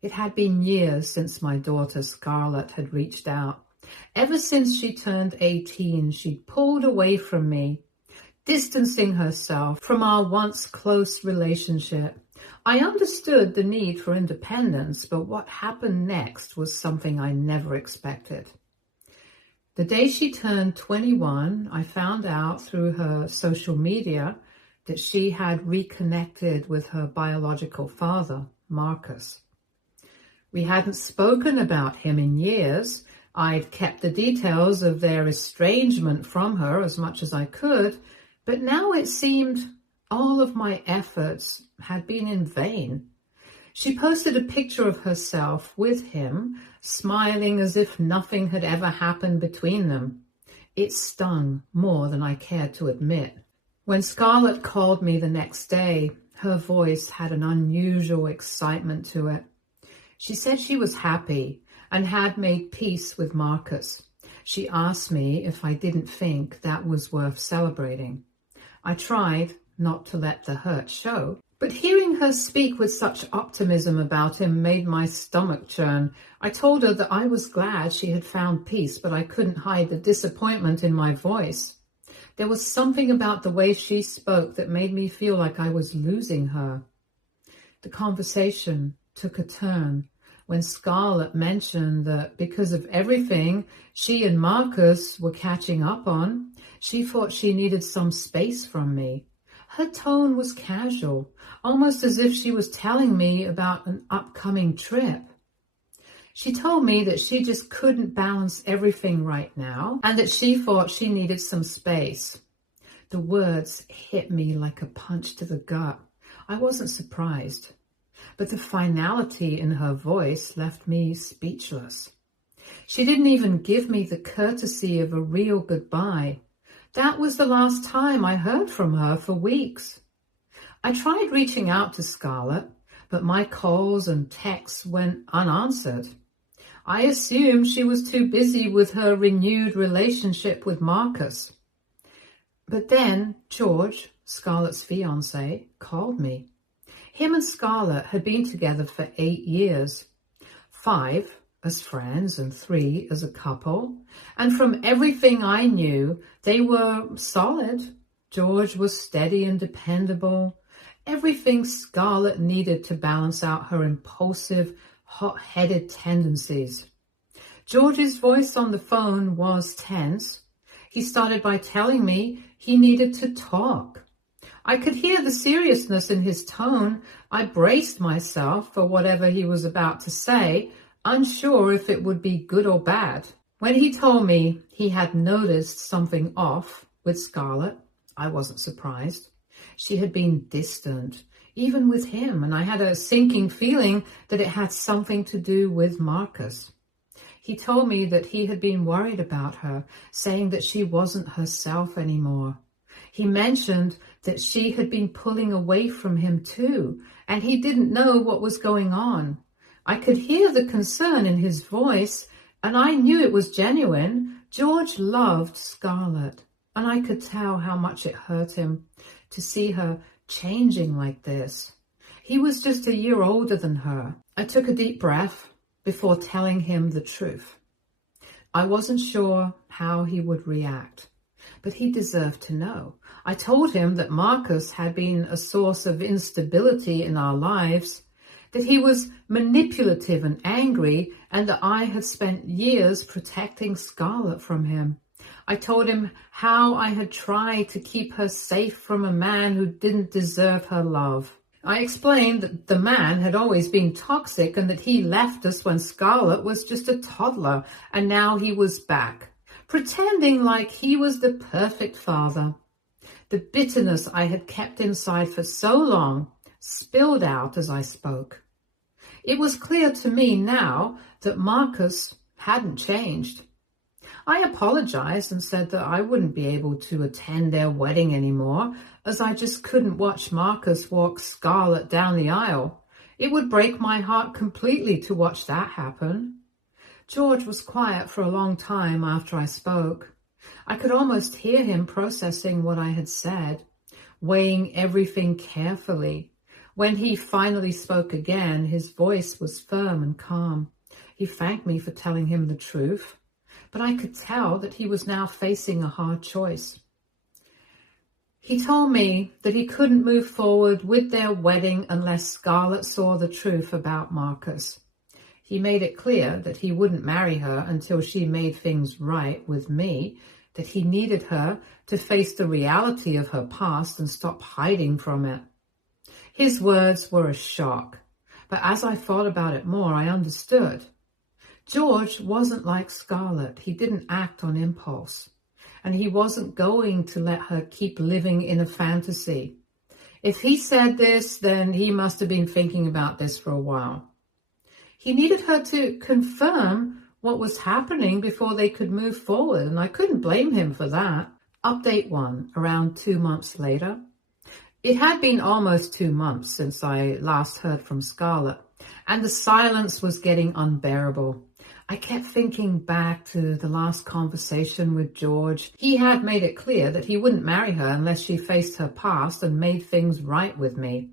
It had been years since my daughter Scarlett had reached out. Ever since she turned 18, she'd pulled away from me, distancing herself from our once close relationship. I understood the need for independence, but what happened next was something I never expected. The day she turned 21, I found out through her social media that she had reconnected with her biological father, Marcus. We hadn't spoken about him in years. I'd kept the details of their estrangement from her as much as I could, but now it seemed all of my efforts had been in vain. She posted a picture of herself with him, smiling as if nothing had ever happened between them. It stung more than I cared to admit. When Scarlett called me the next day, her voice had an unusual excitement to it. She said she was happy and had made peace with Marcus. She asked me if I didn't think that was worth celebrating. I tried not to let the hurt show, but hearing her speak with such optimism about him made my stomach churn. I told her that I was glad she had found peace, but I couldn't hide the disappointment in my voice. There was something about the way she spoke that made me feel like I was losing her. The conversation took a turn when Scarlett mentioned that because of everything she and Marcus were catching up on, she thought she needed some space from me. Her tone was casual, almost as if she was telling me about an upcoming trip. She told me that she just couldn't balance everything right now and that she thought she needed some space. The words hit me like a punch to the gut. I wasn't surprised, but the finality in her voice left me speechless. She didn't even give me the courtesy of a real goodbye. That was the last time I heard from her for weeks. I tried reaching out to Scarlett, but my calls and texts went unanswered. I assumed she was too busy with her renewed relationship with Marcus. But then George, Scarlett's fiance, called me. Him and Scarlett had been together for 8 years, 5 as friends and 3 as a couple. And from everything I knew, they were solid. George was steady and dependable. Everything Scarlett needed to balance out her impulsive, hot-headed tendencies. George's voice on the phone was tense. He started by telling me he needed to talk. I could hear the seriousness in his tone. I braced myself for whatever he was about to say, unsure if it would be good or bad. When he told me he had noticed something off with Scarlett, I wasn't surprised. She had been distant, even with him, and I had a sinking feeling that it had something to do with Marcus. He told me that he had been worried about her, saying that she wasn't herself anymore. He mentioned that she had been pulling away from him too, and he didn't know what was going on. I could hear the concern in his voice, and I knew it was genuine. George loved Scarlett, and I could tell how much it hurt him to see her changing like this. He was just a year older than her. I took a deep breath before telling him the truth. I wasn't sure how he would react, but he deserved to know. I told him that Marcus had been a source of instability in our lives, that he was manipulative and angry, and that I had spent years protecting Scarlett from him. I told him how I had tried to keep her safe from a man who didn't deserve her love. I explained that the man had always been toxic and that he left us when Scarlett was just a toddler, and now he was back, pretending like he was the perfect father. The bitterness I had kept inside for so long spilled out as I spoke. It was clear to me now that Marcus hadn't changed. I apologized and said that I wouldn't be able to attend their wedding anymore, as I just couldn't watch Marcus walk Scarlett down the aisle. It would break my heart completely to watch that happen. George was quiet for a long time after I spoke. I could almost hear him processing what I had said, weighing everything carefully. When he finally spoke again, his voice was firm and calm. He thanked me for telling him the truth, but I could tell that he was now facing a hard choice. He told me that he couldn't move forward with their wedding unless Scarlett saw the truth about Marcus. He made it clear that he wouldn't marry her until she made things right with me, that he needed her to face the reality of her past and stop hiding from it. His words were a shock, but as I thought about it more, I understood. George wasn't like Scarlett. He didn't act on impulse, and he wasn't going to let her keep living in a fantasy. If he said this, then he must have been thinking about this for a while. He needed her to confirm what was happening before they could move forward, and I couldn't blame him for that. Update 1, around 2 months later. It had been almost 2 months since I last heard from Scarlett, and the silence was getting unbearable. I kept thinking back to the last conversation with George. He had made it clear that he wouldn't marry her unless she faced her past and made things right with me.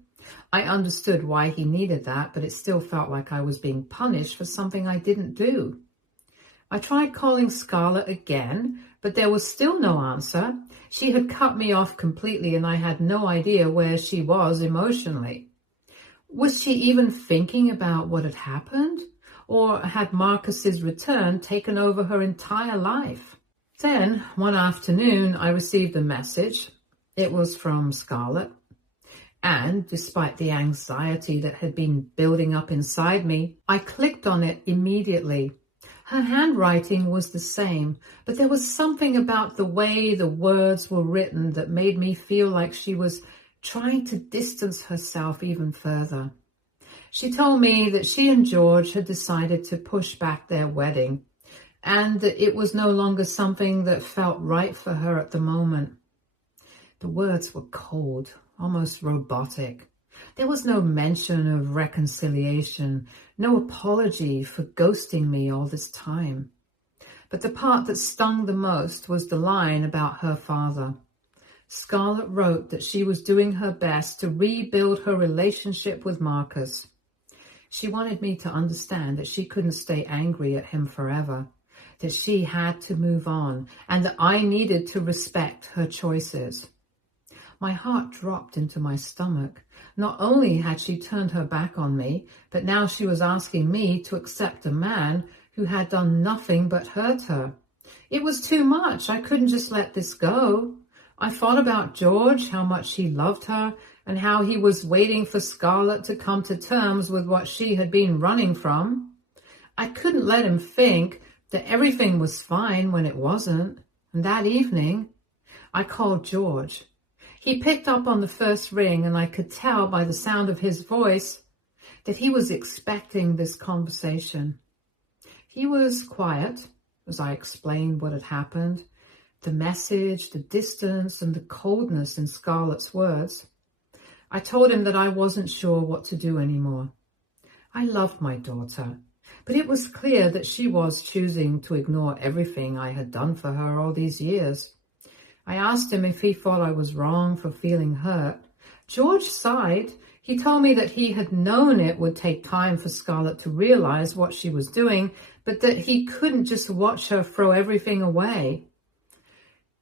I understood why he needed that, but it still felt like I was being punished for something I didn't do. I tried calling Scarlett again, but there was still no answer. She had cut me off completely, and I had no idea where she was emotionally. Was she even thinking about what had happened? Or had Marcus's return taken over her entire life? Then, one afternoon, I received a message. It was from Scarlett. And, despite the anxiety that had been building up inside me, I clicked on it immediately. Her handwriting was the same, but there was something about the way the words were written that made me feel like she was trying to distance herself even further. She told me that she and George had decided to push back their wedding, and that it was no longer something that felt right for her at the moment. The words were cold, almost robotic. There was no mention of reconciliation, no apology for ghosting me all this time. But the part that stung the most was the line about her father. Scarlett wrote that she was doing her best to rebuild her relationship with Marcus. She wanted me to understand that she couldn't stay angry at him forever, that she had to move on, and that I needed to respect her choices. My heart dropped into my stomach. Not only had she turned her back on me, but now she was asking me to accept a man who had done nothing but hurt her. It was too much. I couldn't just let this go. I thought about George, how much he loved her, and how he was waiting for Scarlett to come to terms with what she had been running from. I couldn't let him think that everything was fine when it wasn't. And that evening, I called George. He picked up on the first ring, and I could tell by the sound of his voice that he was expecting this conversation. He was quiet as I explained what had happened, the message, the distance, and the coldness in Scarlett's words. I told him that I wasn't sure what to do anymore. I loved my daughter, but it was clear that she was choosing to ignore everything I had done for her all these years. I asked him if he thought I was wrong for feeling hurt. George sighed. He told me that he had known it would take time for Scarlett to realize what she was doing, but that he couldn't just watch her throw everything away.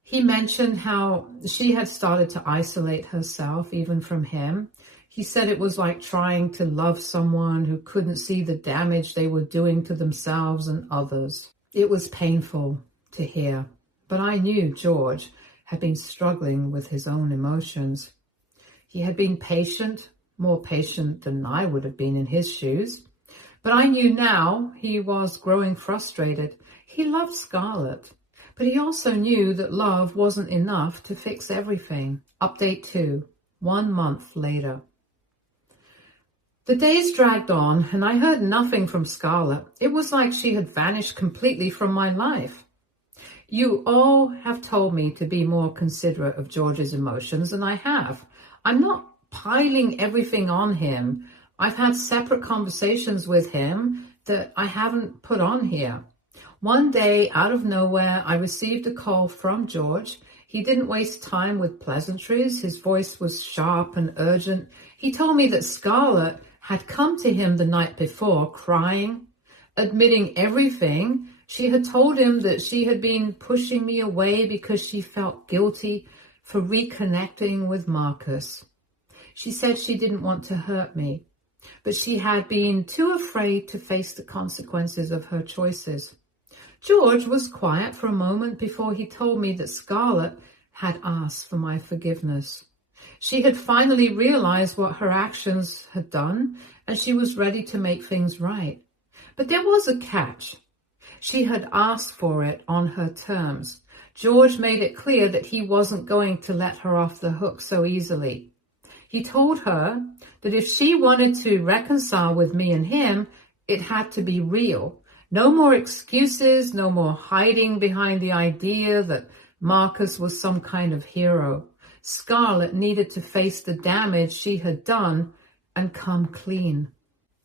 He mentioned how she had started to isolate herself even from him. He said it was like trying to love someone who couldn't see the damage they were doing to themselves and others. It was painful to hear, but I knew George had been struggling with his own emotions. He had been patient, more patient than I would have been in his shoes. But I knew now he was growing frustrated. He loved Scarlett, but he also knew that love wasn't enough to fix everything. Update 2, 1 month later. The days dragged on, and I heard nothing from Scarlett. It was like she had vanished completely from my life. You all have told me to be more considerate of George's emotions, and I have. I'm not piling everything on him. I've had separate conversations with him that I haven't put on here. One day, out of nowhere, I received a call from George. He didn't waste time with pleasantries. His voice was sharp and urgent. He told me that Scarlett had come to him the night before, crying, admitting everything. She had told him that she had been pushing me away because she felt guilty for reconnecting with Marcus. She said she didn't want to hurt me, but she had been too afraid to face the consequences of her choices. George was quiet for a moment before he told me that Scarlett had asked for my forgiveness. She had finally realized what her actions had done, and she was ready to make things right. But there was a catch. She had asked for it on her terms. George made it clear that he wasn't going to let her off the hook so easily. He told her that if she wanted to reconcile with me and him, it had to be real. No more excuses, no more hiding behind the idea that Marcus was some kind of hero. Scarlett needed to face the damage she had done and come clean.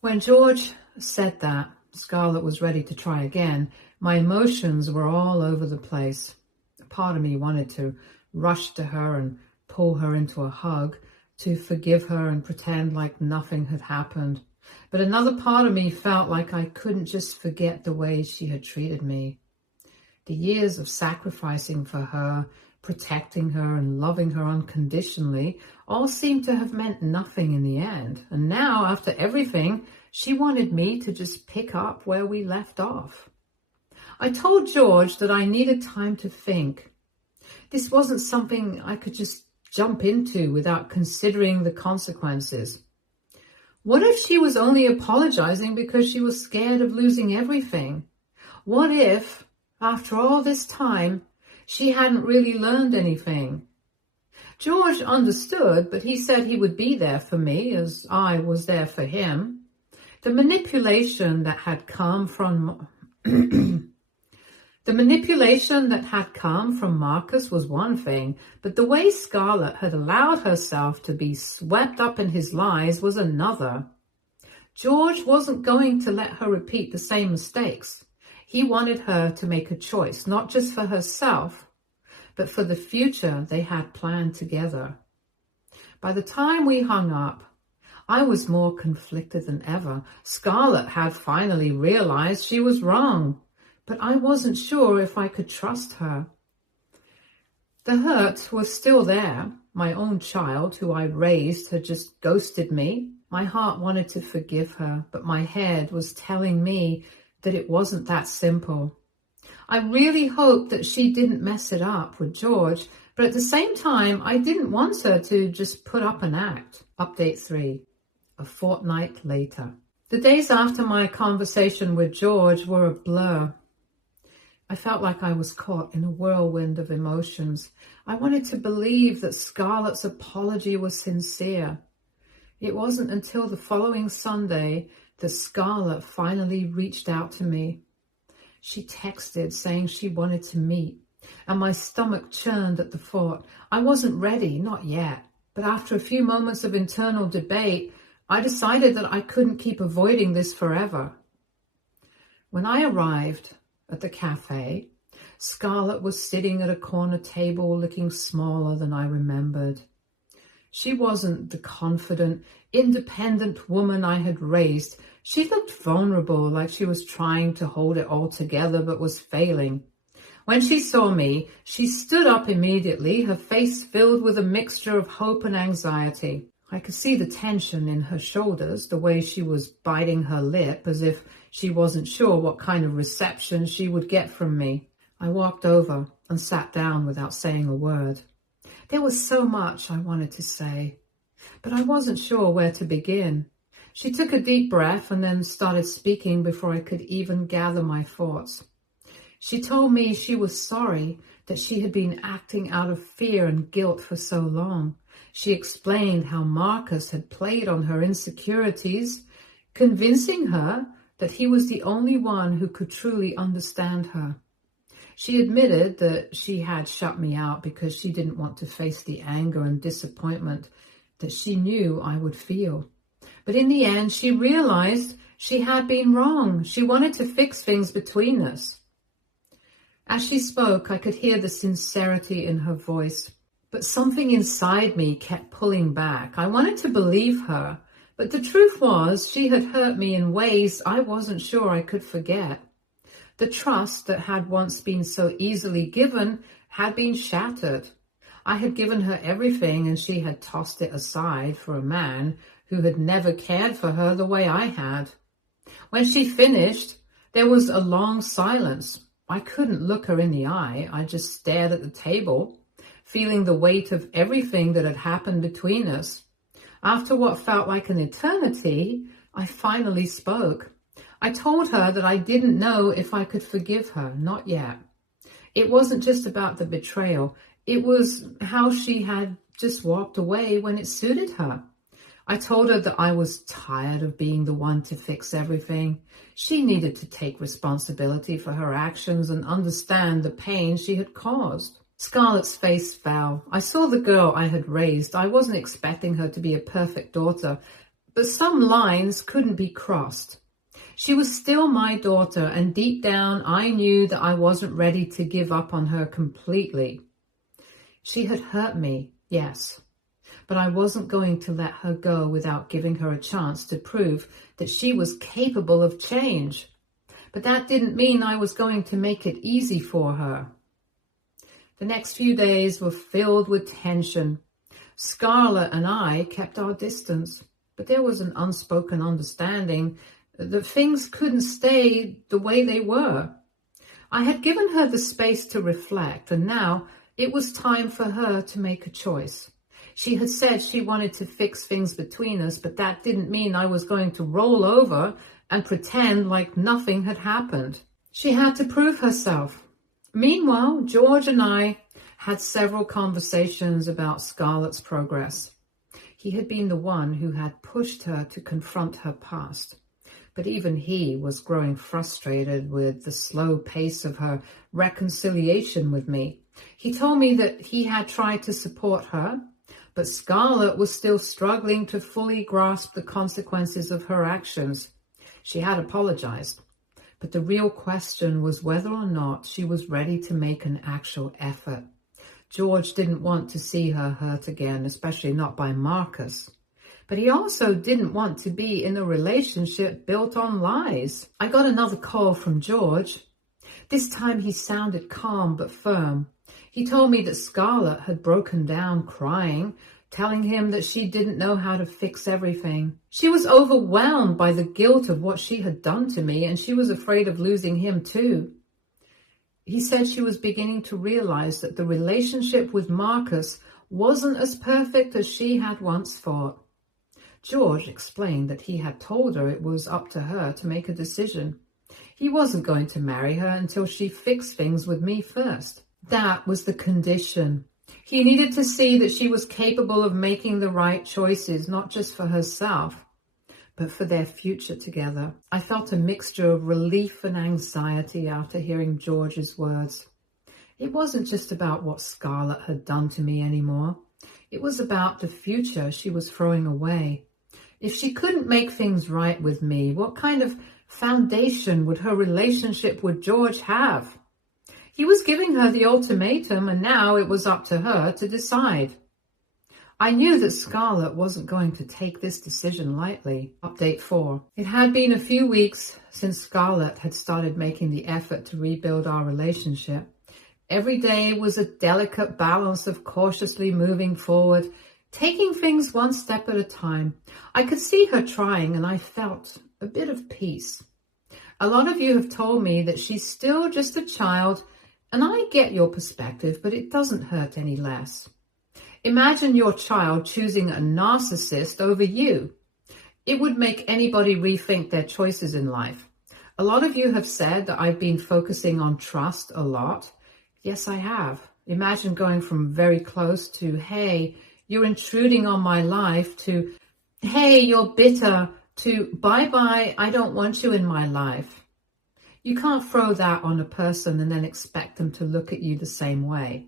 When George said that, Scarlett was ready to try again. My emotions were all over the place. A part of me wanted to rush to her and pull her into a hug, to forgive her and pretend like nothing had happened. But another part of me felt like I couldn't just forget the way she had treated me. The years of sacrificing for her, protecting her and loving her unconditionally, all seemed to have meant nothing in the end. And now, after everything, she wanted me to just pick up where we left off. I told George that I needed time to think. This wasn't something I could just jump into without considering the consequences. What if she was only apologizing because she was scared of losing everything? What if, after all this time, she hadn't really learned anything? George understood, but he said he would be there for me as I was there for him. The manipulation that had come from Marcus was one thing, but the way Scarlett had allowed herself to be swept up in his lies was another. George wasn't going to let her repeat the same mistakes. He wanted her to make a choice, not just for herself, but for the future they had planned together. By the time we hung up, I was more conflicted than ever. Scarlett had finally realized she was wrong, but I wasn't sure if I could trust her. The hurt was still there. My own child, who I raised, had just ghosted me. My heart wanted to forgive her, but my head was telling me that it wasn't that simple. I really hoped that she didn't mess it up with George, but at the same time, I didn't want her to just put up an act. Update 3, a fortnight later. The days after my conversation with George were a blur. I felt like I was caught in a whirlwind of emotions. I wanted to believe that Scarlett's apology was sincere. It wasn't until the following Sunday that Scarlett finally reached out to me. She texted saying she wanted to meet, and my stomach churned at the thought. I wasn't ready, not yet, but after a few moments of internal debate, I decided that I couldn't keep avoiding this forever. When I arrived at the cafe, Scarlett was sitting at a corner table looking smaller than I remembered. She wasn't the confident, independent woman I had raised. She looked vulnerable, like she was trying to hold it all together but was failing. When she saw me, she stood up immediately, her face filled with a mixture of hope and anxiety. I could see the tension in her shoulders, the way she was biting her lip as if she wasn't sure what kind of reception she would get from me. I walked over and sat down without saying a word. There was so much I wanted to say, but I wasn't sure where to begin. She took a deep breath and then started speaking before I could even gather my thoughts. She told me she was sorry that she had been acting out of fear and guilt for so long. She explained how Marcus had played on her insecurities, convincing her that he was the only one who could truly understand her. She admitted that she had shut me out because she didn't want to face the anger and disappointment that she knew I would feel. But in the end, she realized she had been wrong. She wanted to fix things between us. As she spoke, I could hear the sincerity in her voice. But something inside me kept pulling back. I wanted to believe her, but the truth was she had hurt me in ways I wasn't sure I could forget. The trust that had once been so easily given had been shattered. I had given her everything and she had tossed it aside for a man who had never cared for her the way I had. When she finished, there was a long silence. I couldn't look her in the eye. I just stared at the table, feeling the weight of everything that had happened between us. After what felt like an eternity, I finally spoke. I told her that I didn't know if I could forgive her, not yet. It wasn't just about the betrayal. It was how she had just walked away when it suited her. I told her that I was tired of being the one to fix everything. She needed to take responsibility for her actions and understand the pain she had caused. Scarlett's face fell. I saw the girl I had raised. I wasn't expecting her to be a perfect daughter, but some lines couldn't be crossed. She was still my daughter, and deep down I knew that I wasn't ready to give up on her completely. She had hurt me, yes, but I wasn't going to let her go without giving her a chance to prove that she was capable of change. But that didn't mean I was going to make it easy for her. The next few days were filled with tension. Scarlett and I kept our distance, but there was an unspoken understanding that things couldn't stay the way they were. I had given her the space to reflect, and now it was time for her to make a choice. She had said she wanted to fix things between us, but that didn't mean I was going to roll over and pretend like nothing had happened. She had to prove herself. Meanwhile, George and I had several conversations about Scarlett's progress. He had been the one who had pushed her to confront her past. But even he was growing frustrated with the slow pace of her reconciliation with me. He told me that he had tried to support her, but Scarlett was still struggling to fully grasp the consequences of her actions. She had apologized, but the real question was whether or not she was ready to make an actual effort. George didn't want to see her hurt again, especially not by Marcus. But he also didn't want to be in a relationship built on lies. I got another call from George. This time he sounded calm but firm. He told me that Scarlett had broken down crying, telling him that she didn't know how to fix everything. She was overwhelmed by the guilt of what she had done to me, and she was afraid of losing him too. He said she was beginning to realize that the relationship with Marcus wasn't as perfect as she had once thought. George explained that he had told her it was up to her to make a decision. He wasn't going to marry her until she fixed things with me first. That was the condition. He needed to see that she was capable of making the right choices, not just for herself, but for their future together. I felt a mixture of relief and anxiety after hearing George's words. It wasn't just about what Scarlett had done to me anymore. It was about the future she was throwing away. If she couldn't make things right with me, what kind of foundation would her relationship with George have? He was giving her the ultimatum, and now it was up to her to decide. I knew that Scarlett wasn't going to take this decision lightly. Update 4. It had been a few weeks since Scarlett had started making the effort to rebuild our relationship. Every day was a delicate balance of cautiously moving forward, taking things one step at a time. I could see her trying, and I felt a bit of peace. A lot of you have told me that she's still just a child, and I get your perspective, but it doesn't hurt any less. Imagine your child choosing a narcissist over you. It would make anybody rethink their choices in life. A lot of you have said that I've been focusing on trust a lot. Yes, I have. Imagine going from very close to, hey, you're intruding on my life, to, hey, you're bitter, to, bye-bye, I don't want you in my life. You can't throw that on a person and then expect them to look at you the same way.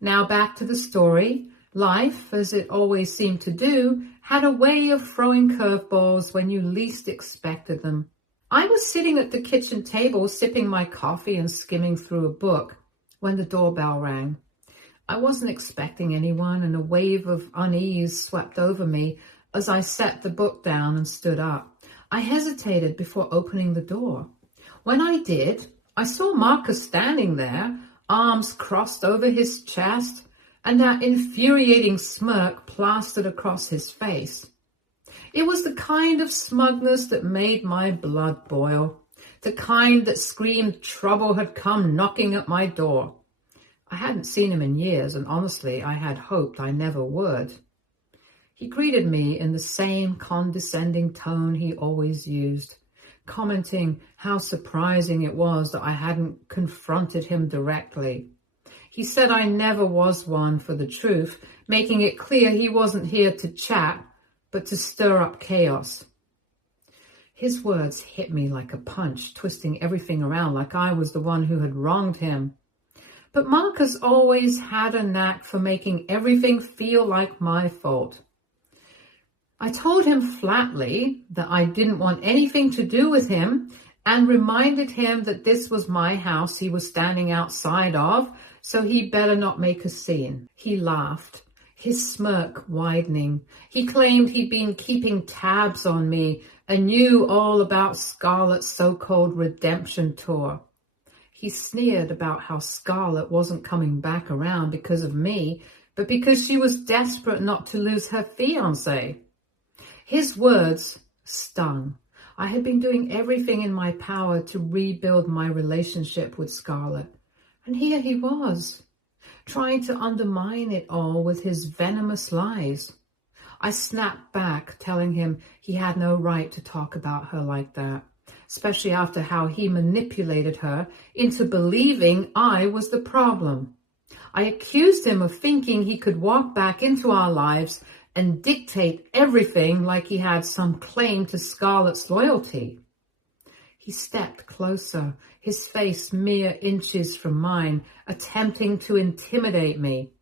Now back to the story. Life, as it always seemed to do, had a way of throwing curveballs when you least expected them. I was sitting at the kitchen table sipping my coffee and skimming through a book when the doorbell rang. I wasn't expecting anyone, and a wave of unease swept over me as I set the book down and stood up. I hesitated before opening the door. When I did, I saw Marcus standing there, arms crossed over his chest, and that infuriating smirk plastered across his face. It was the kind of smugness that made my blood boil, the kind that screamed trouble had come knocking at my door. I hadn't seen him in years, and honestly, I had hoped I never would. He greeted me in the same condescending tone he always used, commenting how surprising it was that I hadn't confronted him directly. He said I never was one for the truth, making it clear he wasn't here to chat, but to stir up chaos. His words hit me like a punch, twisting everything around like I was the one who had wronged him. But Marcus always had a knack for making everything feel like my fault. I told him flatly that I didn't want anything to do with him and reminded him that this was my house he was standing outside of, so he better not make a scene. He laughed, his smirk widening. He claimed he'd been keeping tabs on me and knew all about Scarlett's so-called redemption tour. He sneered about how Scarlett wasn't coming back around because of me, but because she was desperate not to lose her fiance. His words stung. I had been doing everything in my power to rebuild my relationship with Scarlett, and here he was, trying to undermine it all with his venomous lies. I snapped back, telling him he had no right to talk about her like that, especially after how he manipulated her into believing I was the problem. I accused him of thinking he could walk back into our lives and dictate everything like he had some claim to Scarlett's loyalty. He stepped closer, his face mere inches from mine, attempting to intimidate me.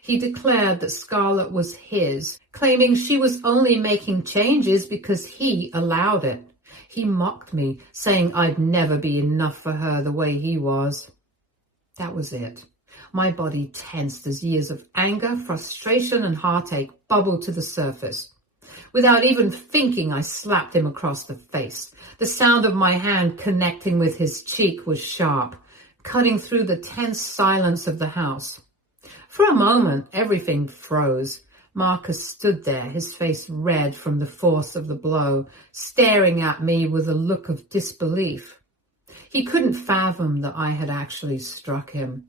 He declared that Scarlett was his, claiming she was only making changes because he allowed it. He mocked me, saying I'd never be enough for her the way he was. That was it. My body tensed as years of anger, frustration, and heartache bubbled to the surface. Without even thinking, I slapped him across the face. The sound of my hand connecting with his cheek was sharp, cutting through the tense silence of the house. For a moment, everything froze. Marcus stood there, his face red from the force of the blow, staring at me with a look of disbelief. He couldn't fathom that I had actually struck him.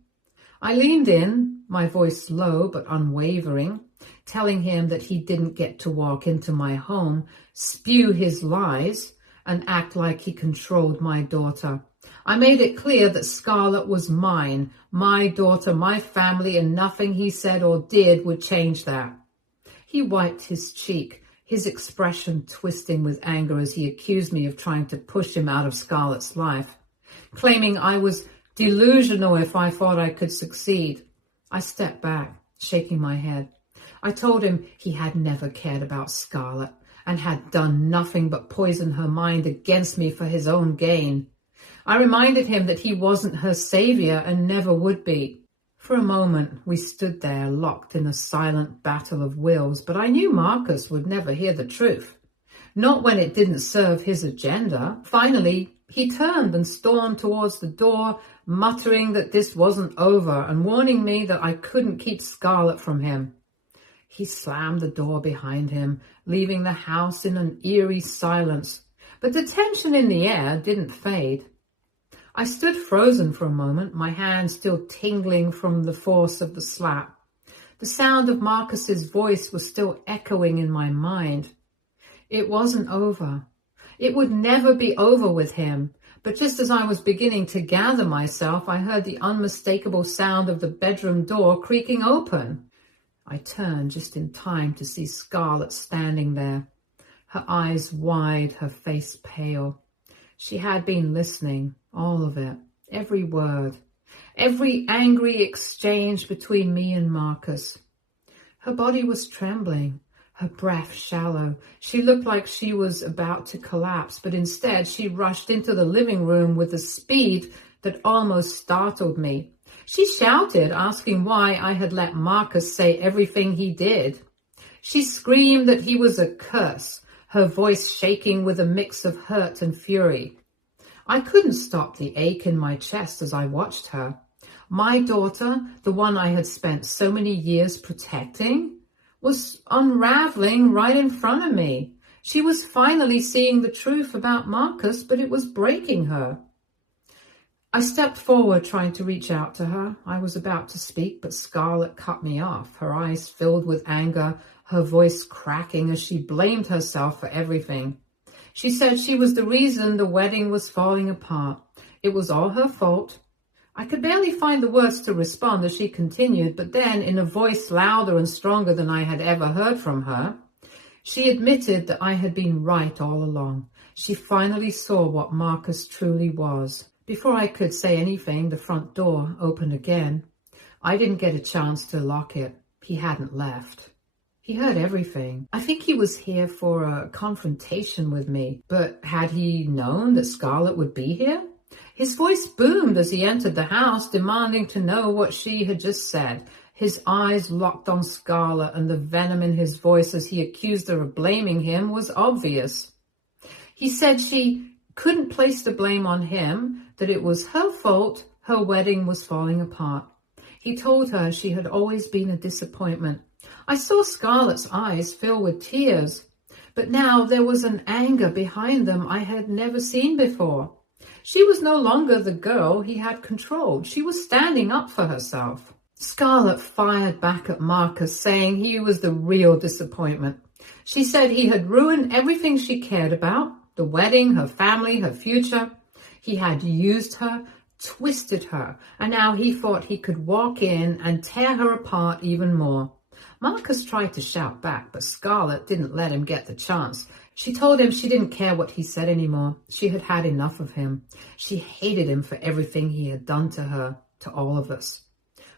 I leaned in, my voice low but unwavering, telling him that he didn't get to walk into my home, spew his lies, and act like he controlled my daughter. I made it clear that Scarlett was mine, my daughter, my family, and nothing he said or did would change that. He wiped his cheek, his expression twisting with anger as he accused me of trying to push him out of Scarlett's life, claiming I was delusional if I thought I could succeed. I stepped back, shaking my head. I told him he had never cared about Scarlett and had done nothing but poison her mind against me for his own gain. I reminded him that he wasn't her savior and never would be. For a moment, we stood there locked in a silent battle of wills, but I knew Marcus would never hear the truth. Not when it didn't serve his agenda. Finally, he turned and stormed towards the door, muttering that this wasn't over and warning me that I couldn't keep Scarlett from him. He slammed the door behind him, leaving the house in an eerie silence, but the tension in the air didn't fade. I stood frozen for a moment, my hand still tingling from the force of the slap. The sound of Marcus's voice was still echoing in my mind. It wasn't over. It would never be over with him. But just as I was beginning to gather myself, I heard the unmistakable sound of the bedroom door creaking open. I turned just in time to see Scarlett standing there, her eyes wide, her face pale. She had been listening, all of it, every word, every angry exchange between me and Marcus. Her body was trembling, her breath shallow. She looked like she was about to collapse, but instead she rushed into the living room with a speed that almost startled me. She shouted, asking why I had let Marcus say everything he did. She screamed that he was a curse, her voice shaking with a mix of hurt and fury. I couldn't stop the ache in my chest as I watched her. My daughter, the one I had spent so many years protecting, was unraveling right in front of me. She was finally seeing the truth about Marcus, but it was breaking her. I stepped forward, trying to reach out to her. I was about to speak, but Scarlett cut me off, her eyes filled with anger, her voice cracking as she blamed herself for everything. She said she was the reason the wedding was falling apart. It was all her fault. I could barely find the words to respond as she continued, but then, in a voice louder and stronger than I had ever heard from her, she admitted that I had been right all along. She finally saw what Marcus truly was. Before I could say anything, the front door opened again. I didn't get a chance to lock it. He hadn't left. He heard everything. I think he was here for a confrontation with me, but had he known that Scarlett would be here? His voice boomed as he entered the house, demanding to know what she had just said. His eyes locked on Scarlett, and the venom in his voice as he accused her of blaming him was obvious. He said she couldn't place the blame on him, that it was her fault her wedding was falling apart. He told her she had always been a disappointment. I saw Scarlett's eyes fill with tears, but now there was an anger behind them I had never seen before. She was no longer the girl he had controlled. She was standing up for herself. Scarlett fired back at Marcus, saying he was the real disappointment. She said he had ruined everything she cared about, the wedding, her family, her future. He had used her, twisted her, and now he thought he could walk in and tear her apart even more. Marcus tried to shout back, but Scarlett didn't let him get the chance. She told him she didn't care what he said anymore. She had had enough of him. She hated him for everything he had done to her, to all of us.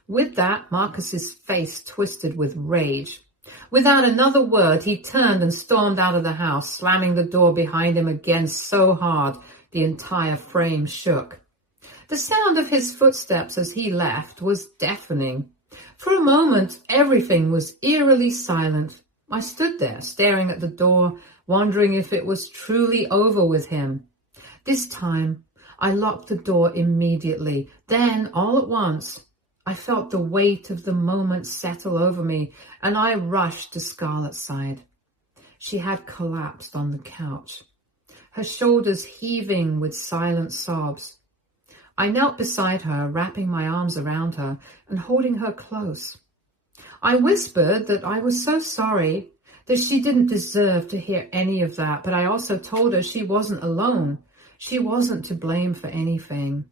With that, Marcus's face twisted with rage. Without another word, he turned and stormed out of the house, slamming the door behind him again so hard the entire frame shook. The sound of his footsteps as he left was deafening. For a moment, everything was eerily silent. I stood there, staring at the door, wondering if it was truly over with him. This time, I locked the door immediately. Then, all at once, I felt the weight of the moment settle over me, and I rushed to Scarlett's side. She had collapsed on the couch, her shoulders heaving with silent sobs. I knelt beside her, wrapping my arms around her and holding her close. I whispered that I was so sorry, that she didn't deserve to hear any of that, but I also told her she wasn't alone. She wasn't to blame for anything.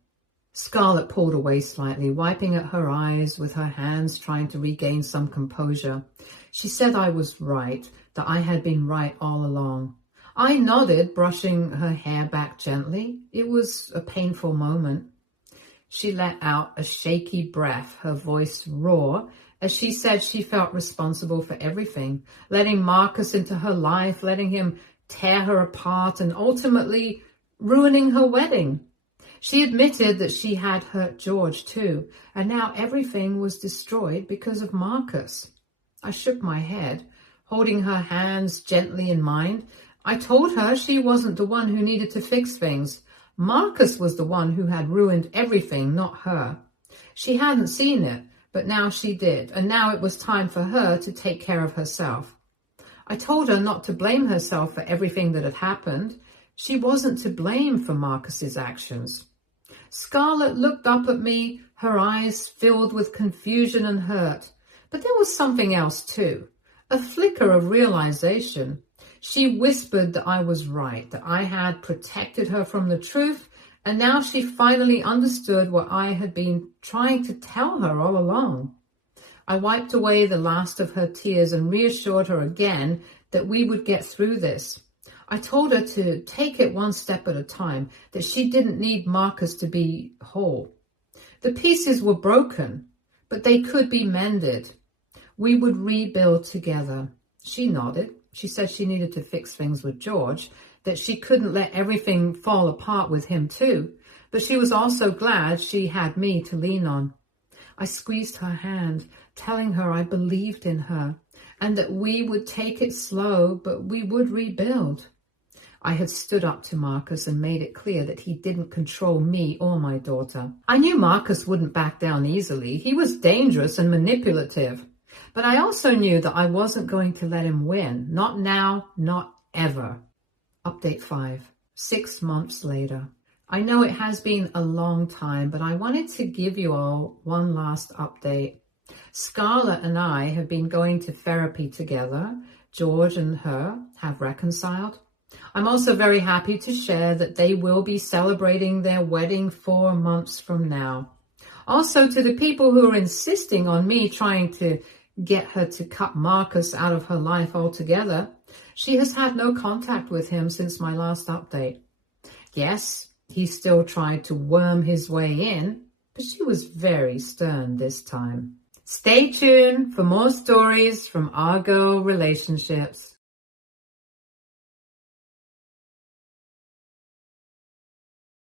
Scarlett pulled away slightly, wiping at her eyes with her hands, trying to regain some composure. She said I was right, that I had been right all along. I nodded, brushing her hair back gently. It was a painful moment. She let out a shaky breath, her voice raw, as she said she felt responsible for everything, letting Marcus into her life, letting him tear her apart, and ultimately ruining her wedding. She admitted that she had hurt George too, and now everything was destroyed because of Marcus. I shook my head, holding her hands gently in mine. I told her she wasn't the one who needed to fix things. Marcus was the one who had ruined everything, not her. She hadn't seen it, but now she did, and now it was time for her to take care of herself. I told her not to blame herself for everything that had happened. She wasn't to blame for Marcus's actions. Scarlett looked up at me, her eyes filled with confusion and hurt. But there was something else too, a flicker of realization. She whispered that I was right, that I had protected her from the truth, and now she finally understood what I had been trying to tell her all along. I wiped away the last of her tears and reassured her again that we would get through this. I told her to take it one step at a time, that she didn't need Marcus to be whole. The pieces were broken, but they could be mended. We would rebuild together. She nodded. She said she needed to fix things with George, that she couldn't let everything fall apart with him too, but she was also glad she had me to lean on. I squeezed her hand, telling her I believed in her and that we would take it slow, but we would rebuild. I had stood up to Marcus and made it clear that he didn't control me or my daughter. I knew Marcus wouldn't back down easily. He was dangerous and manipulative. But I also knew that I wasn't going to let him win. Not now, not ever. Update 5. 6 months later. I know it has been a long time, but I wanted to give you all one last update. Scarlett and I have been going to therapy together. George and her have reconciled. I'm also very happy to share that they will be celebrating their wedding 4 months from now. Also, to the people who are insisting on me trying to get her to cut Marcus out of her life altogether, she has had no contact with him since my last update. Yes, he still tried to worm his way in, but she was very stern this time. Stay tuned for more stories from our girl relationships.